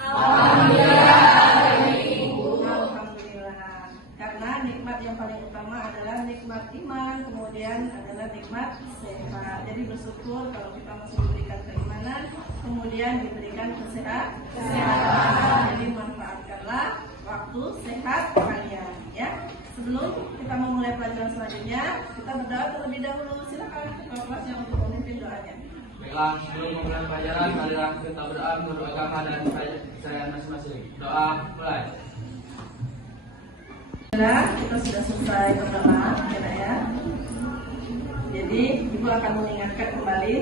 Alhamdulillah. Karena nikmat yang paling utama adalah nikmat iman, kemudian adalah nikmat sehat. Jadi bersyukur kalau kita masih diberikan keimanan, kemudian diberikan kesehatan. Jadi manfaatkanlah waktu sehat kalian, ya. Sebelum kita memulai pelajaran selanjutnya, kita berdoa terlebih dahulu. Silakan ketua kelas yang untuk memimpin doanya. Baiklah, sebelum memulai pelajaran, marilah kita berdoa menurut agama dan kepercayaan masing-masing. Doa mulai. Kita sudah selesai berdoa, ya. Jadi Ibu akan mengingatkan kembali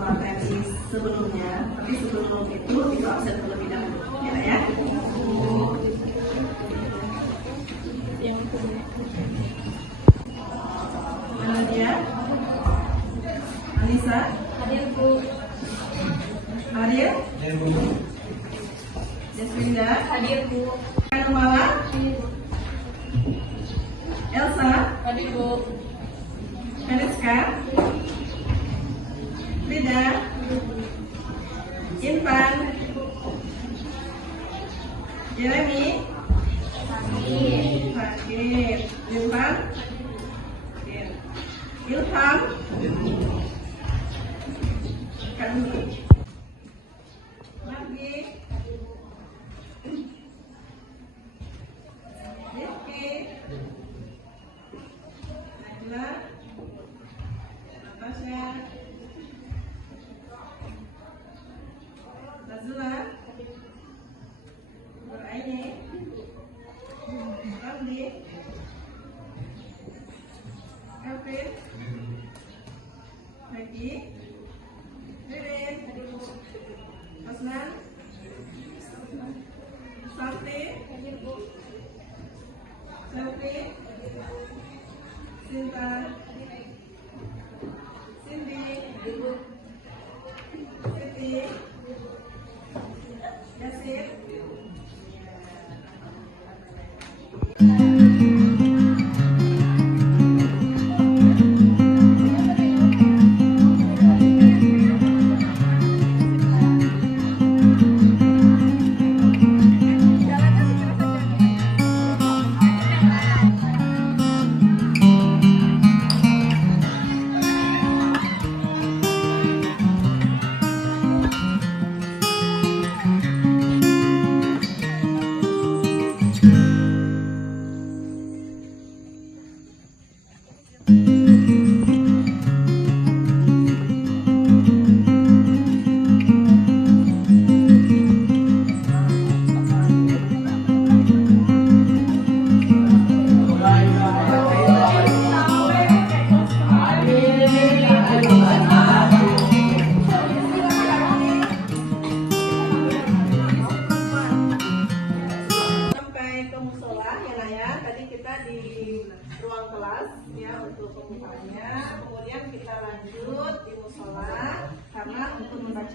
materi sebelumnya. Tapi sebelum itu Ibu absen terlebih dahulu, ya. Mana dia? Anissa? Hadir, Bu. Ariel? Jasminda? Hadir, Bu. Numala? Elsa? Hadir, Bu. Kaniska? Frida? Intan? Jeremy? Sakit. Intan? Ilham? Kami. Margi? Rifki? Nabila? Natasha? Nazula? Buraini? Ramli? Elvin? Maggie? Ririn? Osman? Santi? Selvi? Sinta? Cindy? Siti? Yasir?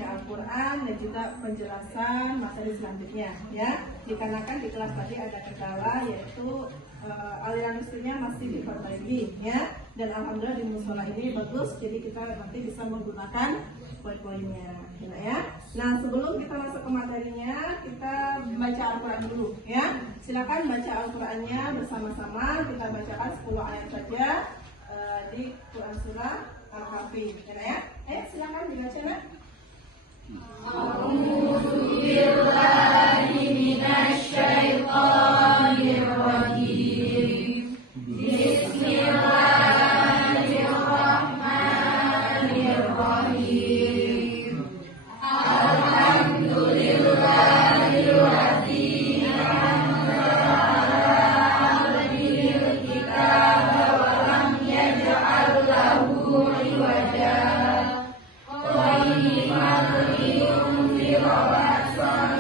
Al-Quran dan juga penjelasan materi selanjutnya, ya. Dikarenakan di kelas tadi ada kendala, yaitu aliran listriknya masih diperbaiki, ya. Dan alhamdulillah di musola ini bagus, jadi kita nanti bisa menggunakan poin-poinnya, ya. Nah, sebelum kita masuk ke materinya, kita baca Al-Quran dulu, ya. Silakan baca Al-Qurannya bersama-sama. Kita bacakan 10 ayat saja di Quran surah Al-Kahfi, ya. Silakan dibaca, Nak. A'udzu billahi minasy syaithanir rajim. Bismillahirrahmanirrahim. Alhamdulillahilladzi anzala 'alal kitaba wa lam yaj'al lahu 'iwaja. Qayyiman liyunzira ba'san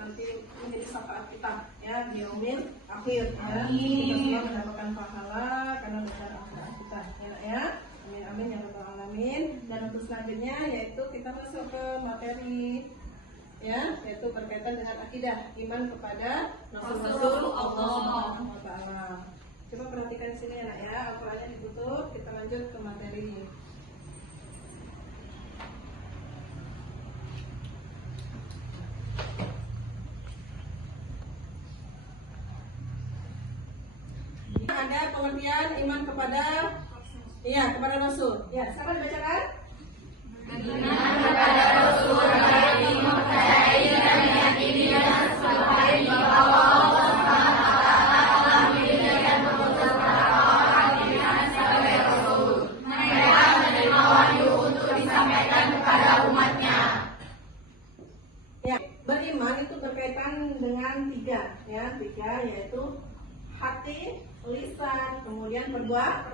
nanti menjadi syafaat kita ya di yaumil akhir ya. Kita semua mendapatkan pahala karena bacaan Al-Quran kita ya nak ya. Amin amin ya rabbal alamin. Dan untuk selanjutnya yaitu kita masuk ke materi ya, yaitu berkaitan dengan akidah, iman kepada Rasul Allah Subhanahu wa taala. Coba perhatikan di sini ya nak ya, Al-Qur'annya ditutup, kita lanjut ke materi. Ada pengertian iman kepada kepada Rasul. Ya, siapa dibacakan? Iman kepada Rasul adalah mempercayai dan meyakini dan mengetahui bahwa Allah Subhanahu wa taala telah menjadikan beberapa orang pilihan sebagai Rasul. Mereka menerima wahyu untuk disampaikan kepada umatnya. Ya, beriman itu berkaitan dengan tiga yaitu hati, lisan, kemudian perbuatan.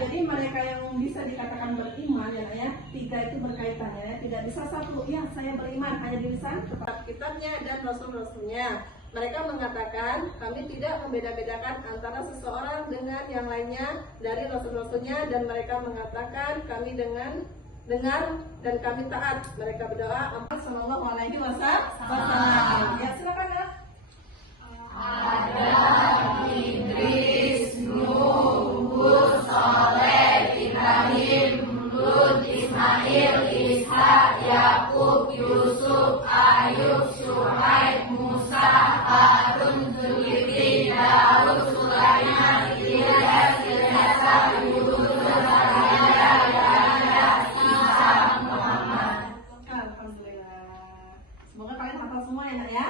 Jadi mereka yang bisa dikatakan beriman ya, tiga itu berkaitan ya. Tidak bisa satu, ya saya beriman hanya di lisan, kepada kitabnya dan rasul-rasulnya. Mereka mengatakan kami tidak membeda-bedakan antara seseorang dengan yang lainnya dari rasul-rasulnya, dan mereka mengatakan kami dengan dengar dan kami taat. Mereka berdoa Muhammad sallallahu alaihi wasallam. Ya, silakan ya. Adam, Idris, Nuh, Hud, Saleh, Ibrahim, Lut, Ismail, Ishak, Yakub, Yusuf, Ayub, Syuaib, Musa, Harun, Zulkifli, Daud, Sulaiman, Ilyas, Ilyasa, Yunus, Zakaria, Yahya, Isa, Muhammad. Alhamdulillah. Semoga kalian hafal semua ya nak ya.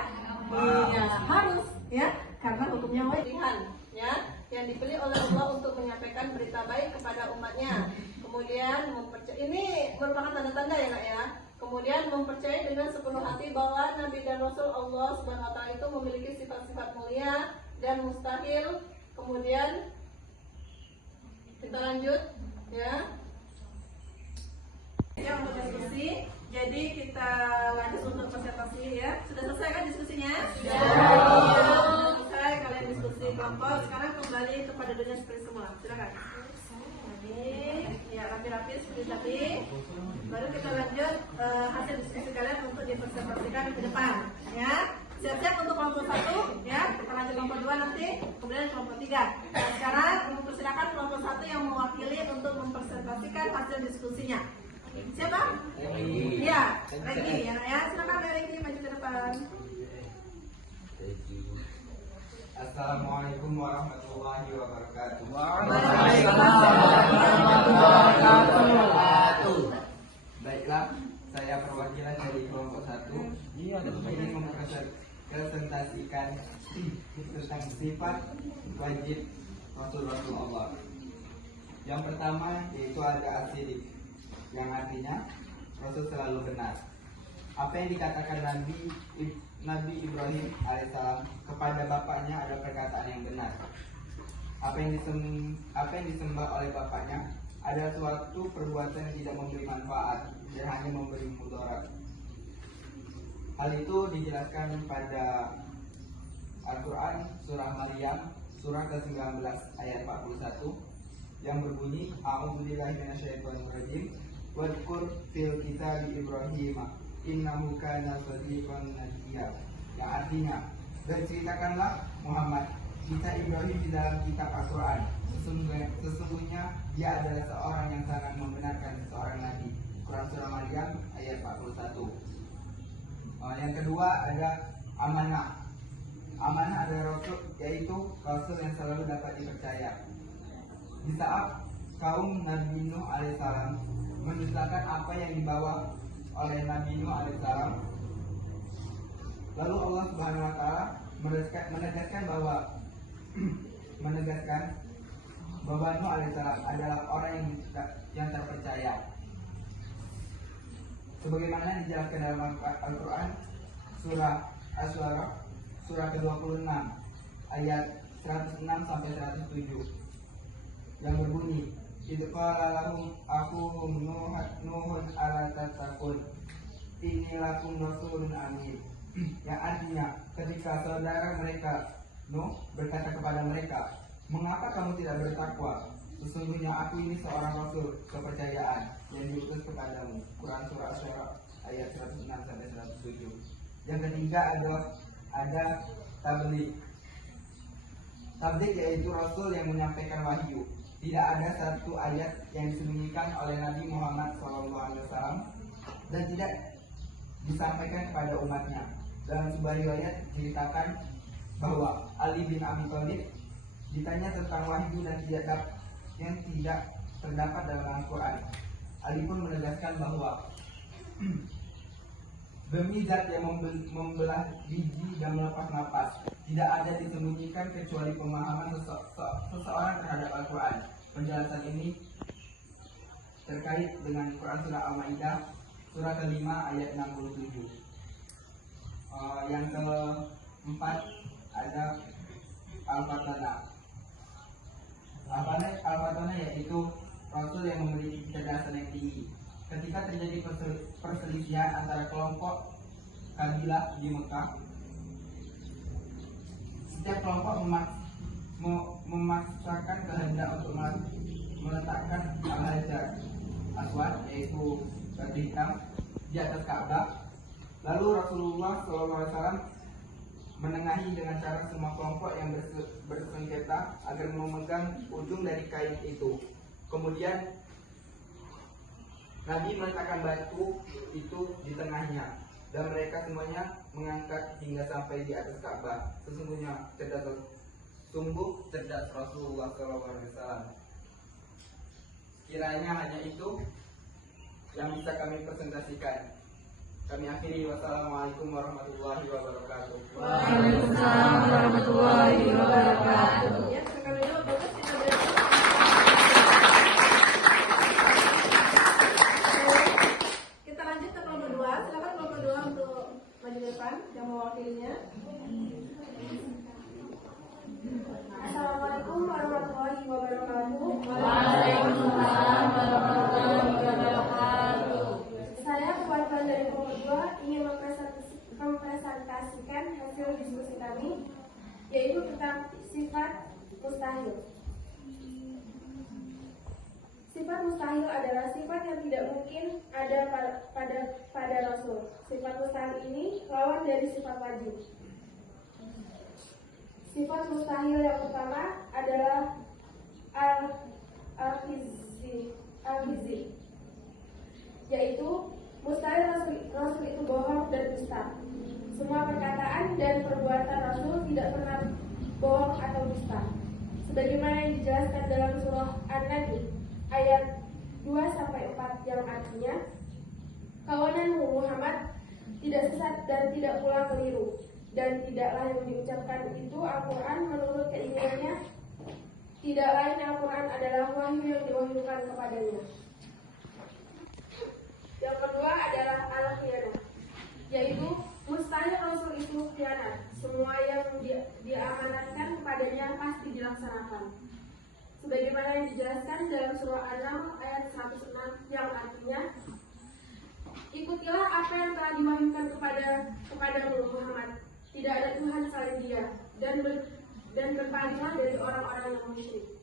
Iya, harus ya, karena hukumnya pilihan ya, yang dipilih oleh Allah untuk menyampaikan berita baik kepada umatnya. Kemudian ini merupakan tanda-tanda ya nak ya. Kemudian mempercayai dengan sepenuh hati bahwa Nabi dan Rasul Allah Subhanahu wa taala itu memiliki sifat-sifat mulia dan mustahil. Kemudian kita lanjut ya. Ya, untuk diskusi. Jadi kita lanjut untuk presentasi ya. Sudah selesai kan diskusinya? Sudah. Selesai kalian diskusi kelompok. Sekarang kembali kepada dunia seperti semula. Silakan. Ini ya rapi-rapi seperti tadi. Baru kita lanjut hasil diskusi kalian untuk dipresentasikan ke depan ya. Siap-siap untuk kelompok 1 ya. Kita lanjut kelompok 2 nanti, kemudian kelompok 3. Nah, sekarang mempersilakan kelompok 1 yang mewakili untuk mempresentasikan hasil diskusinya. Siapa? Iya, Regi ya. Silakan Regi maju ke depan. Assalamualaikum warahmatullahi wabarakatuh. Waalaikumsalam warahmatullahi wabarakatuh. Baiklah, saya perwakilan dari kelompok 1 ingin mempresentasikan tentang sifat wajib Rasul Allah. Yang pertama yaitu ada asidik, yang artinya Rasul selalu benar. Apa yang dikatakan Nabi Ibrahim alaihissalam kepada bapaknya adalah perkataan yang benar. Apa yang disembah oleh bapaknya adalah suatu perbuatan yang tidak memberi manfaat dan hanya memberi mudarat. Hal itu dijelaskan pada Al-Quran surah Maryam surah ke-19 ayat 41 yang berbunyi A'udzubillahi minasyaitonirrajim. Wadkur fil kitab Ibrahim innahu kana shadiqan nabiyya, yang artinya berceritakanlah Muhammad kisah Ibrahim di dalam kitab Al-Quran. Sesungguhnya dia adalah seorang yang sangat membenarkan seorang nabi. Quran surah Maryam ayat 41. Yang kedua ada amanah. Amanah adalah rasul, yaitu rasul yang selalu dapat dipercaya. Di saat kaum Nabi Nuh alaihissalam mendustakan apa yang dibawa oleh Nabi Nuh alaihissalam, lalu Allah Subhanahu wa taala menegaskan bahwa Nuh alaihissalam adalah orang yang terpercaya. Sebagaimana dijelaskan dalam Al-Quran surah Asy-Syu'ara surah ke-26 ayat 106 sampai 107 yang berbunyi, "Idz qala lahum aquhum Nuhun ala tattaqun inni lakum rasulun amin." Yang artinya, ketika saudara mereka Nuh berkata kepada mereka, "Mengapa kamu tidak bertakwa? Sesungguhnya aku ini seorang rasul kepercayaan yang diutus kepadamu." Quran surah Asy-Syu'ara ayat 106 sampai 107. Yang ketiga ada tabligh. Tabligh yaitu rasul yang menyampaikan wahyu. Tidak ada satu ayat yang disembunyikan oleh Nabi Muhammad SAW dan tidak disampaikan kepada umatnya. Dalam sebuah riwayat diceritakan bahwa Ali bin Abi Thalib ditanya tentang wahyu yang tidak terdapat dalam Al-Quran. Ali pun menegaskan bahwa demi zat yang membelah biji dan melepas napas, tidak ada disembunyikan kecuali pemahaman seseorang terhadap Al-Quran. Penjelasan ini terkait dengan Quran surah Al-Maidah surah ke-5 ayat 67. Yang keempat ada Al-Fatana. Al-Fatana yaitu rasul yang memiliki kecerdasan yang tinggi. Ketika terjadi perselisihan antara kelompok kabilah di Mekah, setiap kelompok memaksakan kehendak untuk meletakkan Al-Hajar Aswad yaitu batu hitam di atas Ka'bah. Lalu Rasulullah SAW menengahi dengan cara semua kelompok yang bersengketa agar memegang ujung dari kain itu. Kemudian Nabi meletakkan batu itu di tengahnya dan mereka semuanya mengangkat hingga sampai di atas Ka'bah. Sungguh cerdas Rasulullah SAW. Kiranya hanya itu yang bisa kami presentasikan. Kami akhiri. Wassalamualaikum warahmatullahi wabarakatuh. Waalaikumsalam warahmatullahi wabarakatuh. Ya, sekali dulu bagus kita beri. Kita lanjut ke kelompok 2. Silakan kelompok 2 untuk maju ke depan yang mewakilinya. Assalamualaikum warahmatullahi wabarakatuh. Waalaikumsalam warahmatullahi wabarakatuh. Saya perwakilan dari kelompok 2 ingin mempresentasikan hasil diskusi kami, yaitu tentang sifat mustahil. Sifat mustahil adalah sifat yang tidak mungkin ada pada Rasul. Sifat mustahil ini lawan dari sifat wajib. Sifat mustahil yang pertama adalah al-khizi, yaitu mustahil Rasul itu bohong dan dusta. Semua perkataan dan perbuatan Rasul tidak pernah bohong atau dusta. Sebagaimana yang dijelaskan dalam surah An-Nahl ayat 2-4 yang artinya, "Kawananmu Muhammad tidak sesat dan tidak pula keliru, dan tidaklah yang diucapkan itu Al-Quran menurut keinginannya. Tidak lain Al-Quran adalah wahyu yang diwahyukan kepadanya." Yang kedua adalah al-khianah, yaitu mustahil Rasul itu khianat. Semua yang diamanatkan kepadanya pasti dilaksanakan. Sebagaimana yang dijelaskan dalam surah An-Naml ayat 106 yang artinya, "Ikutilah apa yang telah diwahyukan kepadamu Muhammad. Tidak ada Tuhan selain Dia, dan berpalinglah dari orang-orang yang musyrik."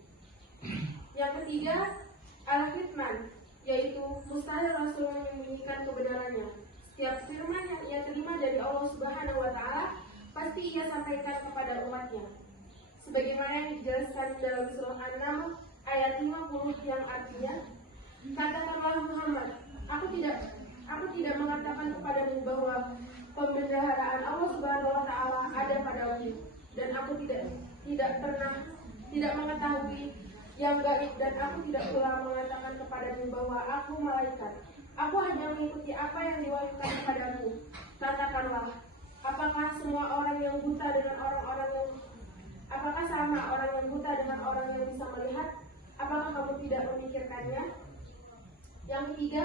Yang ketiga, al-kitman, yaitu mustahil Rasul menyembunyikan kebenarannya. Setiap firman yang ia terima dari Allah Subhanahu wa Ta'ala pasti ia sampaikan kepada umatnya. Sebagaimana yang dijelaskan dalam surah An-Naml ayat 50 yang artinya, "Katakanlah Muhammad, aku tidak mengatakan kepadamu bahwa pembendaharaan Allah Subhanahu wa Ta'ala ada padamu, dan aku tidak mengetahui yang gaib, dan aku tidak pula mengatakan kepadamu bahwa aku malaikat. Aku hanya mengikuti apa yang diwahyukan kepadaku. Katakanlah, Apakah semua orang yang buta dengan orang-orang yang apakah sama orang yang buta dengan orang yang bisa melihat? Apakah kamu tidak memikirkannya? Yang ketiga,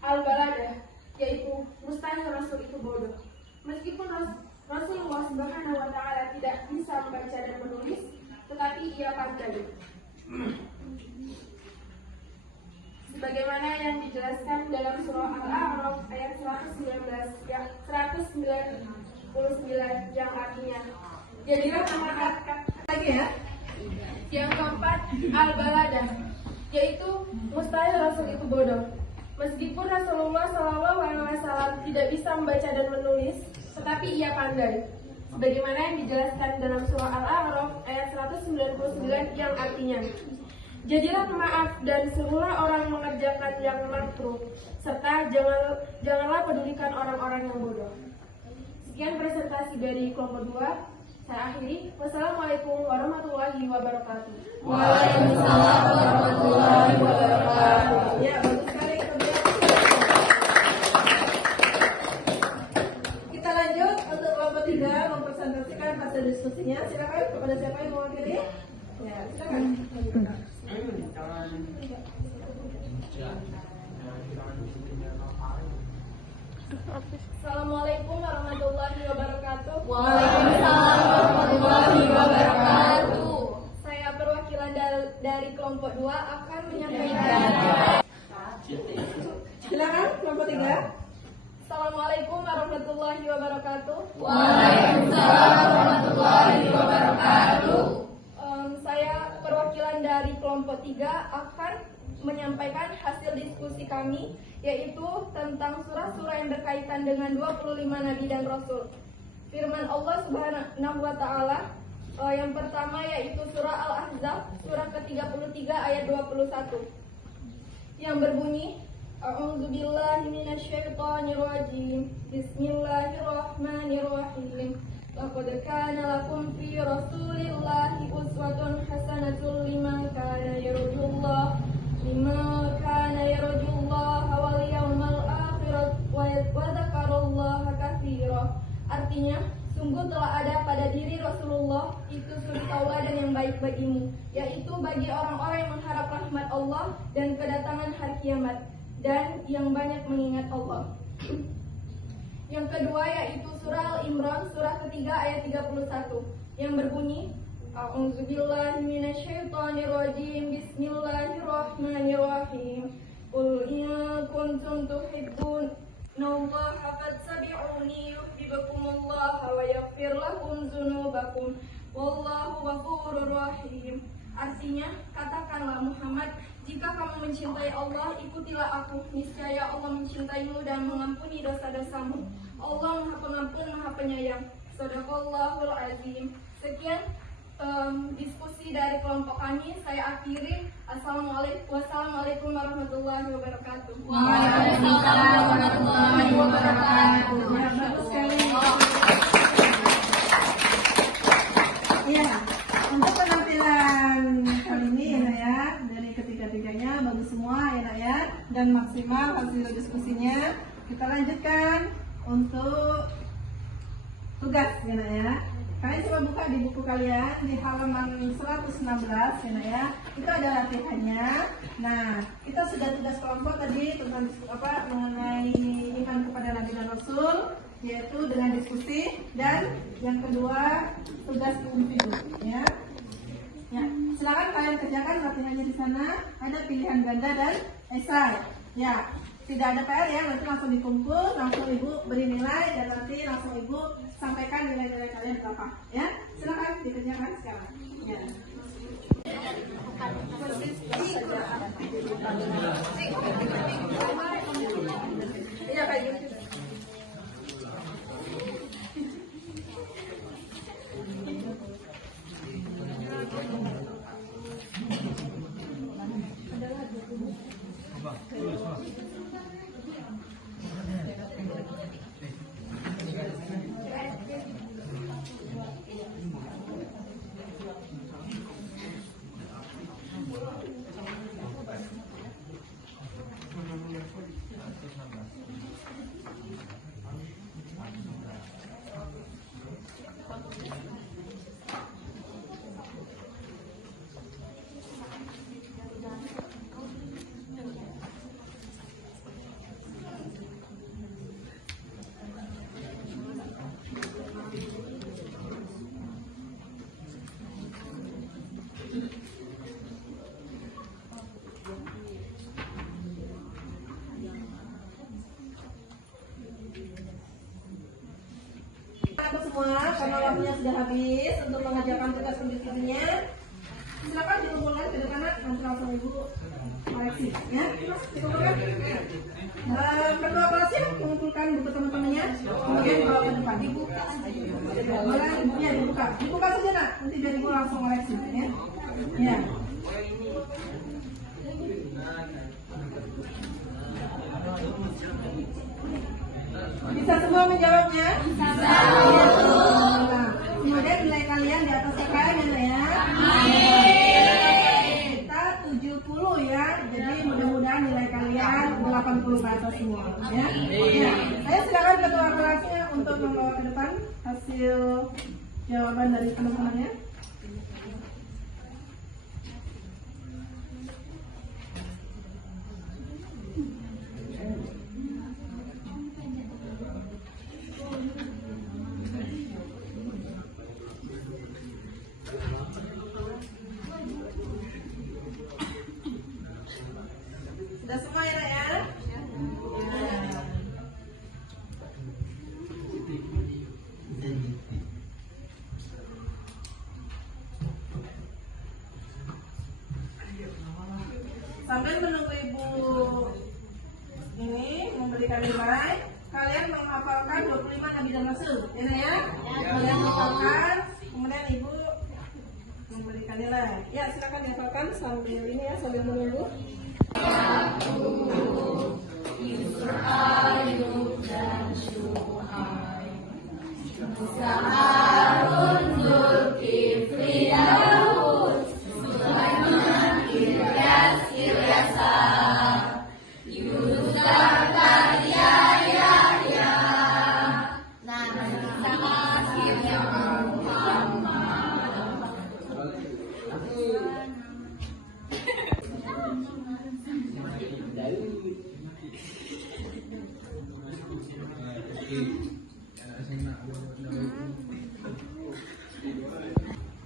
al-baladah, yaitu mustahil Rasul itu bodoh. Meskipun Rasulullah Subhanahu wa Ta'ala tidak bisa membaca dan menulis, tetapi ia pandai. Sebagaimana yang dijelaskan dalam surah Al-A'raf ayat 199 yang artinya, jadilah pemaaf Lagi ya. yang keempat, al-baladah, yaitu mustahil Rasul itu bodoh. Meskipun Rasulullah SAW tidak bisa membaca dan menulis, tetapi ia pandai. Sebagaimana yang dijelaskan dalam surah Al-A'raf ayat 199 yang artinya, jadilah pemaaf dan suruhlah orang mengerjakan yang makruh, serta janganlah pedulikan orang-orang yang bodoh. Sekian presentasi dari kelompok 2. Saya akhiri. Wassalamualaikum warahmatullahi wabarakatuh. Waalaikumsalam warahmatullahi wabarakatuh. Ya, bagus sekali. Kita lanjut untuk kelompok 3 mempresentasikan hasil diskusinya. Silakan kepada siapa yang mewakili. Ya, silakan. Assalamualaikum warahmatullahi wabarakatuh. Waalaikumsalam warahmatullahi wabarakatuh. Saya perwakilan dari kelompok 2 akan menyampaikan. Silakan kelompok 3. Assalamualaikum warahmatullahi wabarakatuh. Waalaikumsalam warahmatullahi wabarakatuh. Saya perwakilan dari kelompok 3 akan menyampaikan hasil diskusi kami, yaitu tentang surah-surah yang berkaitan dengan 25 Nabi dan Rasul. Firman Allah Subhanahu wa Ta'ala yang pertama yaitu surah Al-Ahzab, surah ke-33 ayat 21, yang berbunyi, A'udzubillahi minasyaitonirrajim. Bismillahirrahmanirrahim. Laqad kana lakum fi Rasulillahi uswatun hasanatun liman kana yarjullaha wal yawmal akhir wa dzakarallaha katsiran. Artinya, sungguh telah ada pada diri Rasulullah itu suri tauladan yang baik bagimu, yaitu bagi orang-orang yang mengharap rahmat Allah dan kedatangan hari kiamat, dan yang banyak mengingat Allah. Yang kedua yaitu surah Al-Imran, surah ketiga ayat 31, yang berbunyi, A'udzubillahi minasyaitonirrajim. Bismillahirrahmanirrahim. Qul in kuntum tuhibbunallaha fattabi'uni yuhibbukumullah wa yaghfir lakum dzunubakum. Wallahu ghafurur rahim. Artinya, katakanlah Muhammad, jika kamu mencintai Allah, ikutilah aku. Niscaya Allah mencintaimu dan mengampuni dosa-dosamu. Allah Maha Pengampun, Maha Penyayang. Shadaqallahul azim. Sekian diskusi dari kelompok kami. Saya akhiri. Wassalamualaikum warahmatullahi wabarakatuh. Waalaikumsalam warahmatullahi wabarakatuh. Ya, bagus sekali. Ya, untuk penampilan kali ini ya Nak ya, dari ketiga-tiganya bagus semua ya Nak ya, dan maksimal hasil diskusinya. Kita lanjutkan untuk tugas ya Nak ya. Kalian coba buka di buku kalian di halaman 116 ya Nak ya. Itu ada latihannya. Nah, kita sudah tugas kelompok tadi tentang mengenai iman kepada Nabi dan Rasul, yaitu dengan diskusi, dan yang kedua tugas individu ya. Ya, silakan kalian kerjakan latihannya di sana. Ada pilihan ganda dan esai. Ya, tidak ada PR ya, nanti langsung dikumpul, langsung Ibu beri nilai, dan nanti langsung Ibu sampaikan nilai-nilai kalian berapa. Ya, silakan dikerjakan sekarang. Ya. Iya kayak gitu. karena waktunya sudah habis untuk mengajarkan tugas individunya. Silakan dikumpulkan ke depan, nanti langsung ibu koreksi ya. Dikumpulkan. Kedua kelasnya mengumpulkan buku teman-temannya, kemudian dibawa ke depan. Dibuka bukunya dibuka saja nak, nanti biar ibu langsung koreksi ya. Ya. Bisa semua menjawabnya? Bisa. Nah, kemudian nilai kalian di atas KKM ya. Kita 70 ya. Jadi mudah-mudahan nilai kalian 80 ke atas semua ya. Ya. Saya silakan ketua kelasnya untuk membawa ke depan hasil jawaban dari teman-temannya. Sudah semua ya, Nak, ya? Sambil menunggu ibu ini memberikan nilai, kalian menghafalkan 25 Nabi dan Rasul, ya? Kalian menghafalkan, kemudian ibu memberikan nilai. Ya, silakan dihafalkan sambil ini ya, sambil menunggu.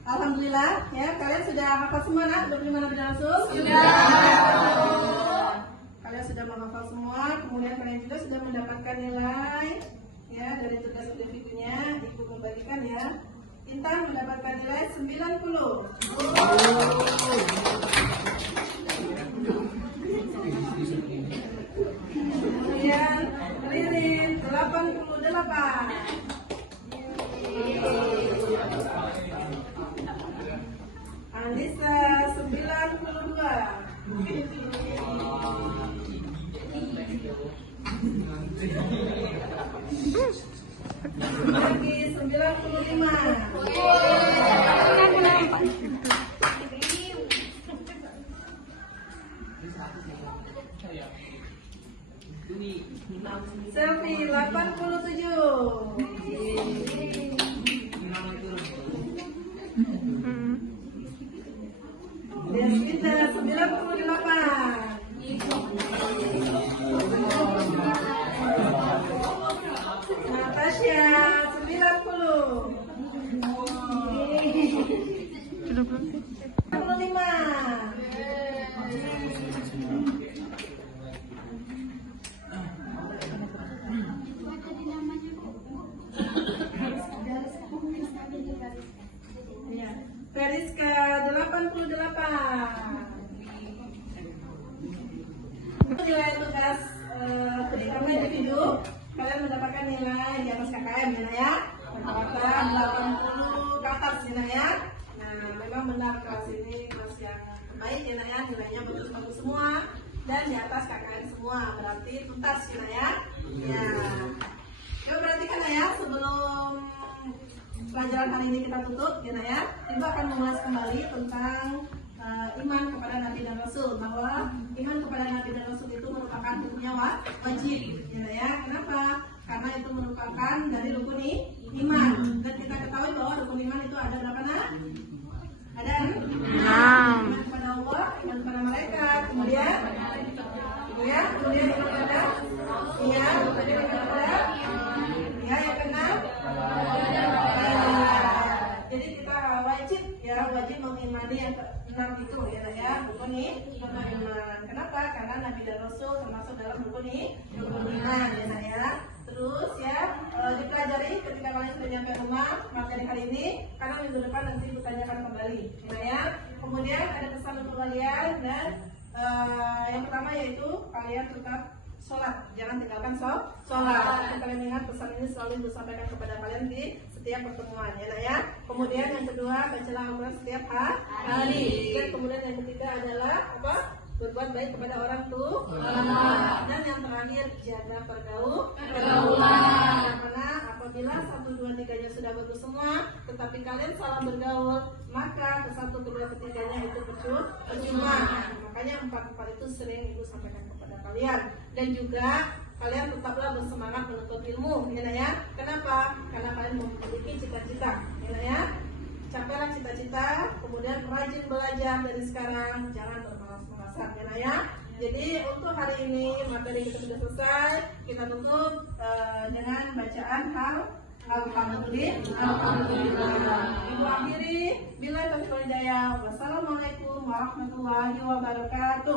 Alhamdulillah ya, kalian sudah hafal semua nak 25 Nabi dan Rasul? Sudah. Kalian sudah menghafal semua, kemudian kalian juga sudah mendapatkan nilai ya dari tugas individunya. Ibu membagikan ya. Intan mendapatkan nilai 90. Kemudian Ririn 88. Anissa 92. Lagi 95. Selfie 87. Deswita 98. Natasha 90. 95. Ya. Periska 88. Nilai tugas pertama individu, kalian mendapatkan nilai di atas KKM ya. Rata-rata 80 ke atas ya. Nah, memang benar kelas ini kelas yang baik ya, nilainya bagus-bagus semua dan di atas KKM semua, berarti tuntas ya. Ya. Coba perhatikan ya, sebelum pelajaran hari ini kita tutup ya. Ibu akan mengulas kembali tentang iman kepada Nabi dan Rasul, bahwa iman kepada Nabi dan Rasul itu merupakan hukumnya wajib ya. Kenapa? Karena itu merupakan dari rukun iman, dan kita ketahui bahwa rukun iman itu ada berapa nak? Ada 6. Iman kepada Allah, iman kepada malaikat, kemudian iman kepada yang keenam. Jadi kita wajib mengimani yang keenam itu ya, rukun iman. Kenapa? Karena Nabi dan Rasul termasuk dalam rukun iman ya. Terus ya dipelajari ketika kalian sudah nyampe rumah materi hari ini, karena minggu depan nanti ditanyakan kembali. Ya. Kemudian ada pesan untuk kalian dan yang pertama yaitu kalian tetap sholat, jangan tinggalkan sholat. Kalian ingat pesan ini selalu disampaikan kepada kalian di setiap pertemuan ya. Kemudian yang kedua bacalah Al-Quran setiap hari. Dan kemudian yang ketiga adalah apa? Berbuat baik kepada orang tua. Dan yang terakhir jaga pergaulan. Karena apabila 1, 2, 3-nya sudah bagus semua, tetapi kalian salah bergaul, maka ke 1, kedua, ketiganya itu percuma. Makanya 4 itu sering ibu sampaikan kepada kalian. Dan juga kalian tetaplah bersemangat menuntut ilmu, ya. Kenapa? Karena kalian memiliki cita-cita, ya. Capailah cita-cita, kemudian rajin belajar dari sekarang, jangan bermalas-malasan, ya. Jadi untuk hari ini materi kita sudah selesai. Kita tutup dengan bacaan Alhamdulillah. Ibu akhiri, bila taufiq wal hidayah. Wassalamualaikum warahmatullahi wabarakatuh.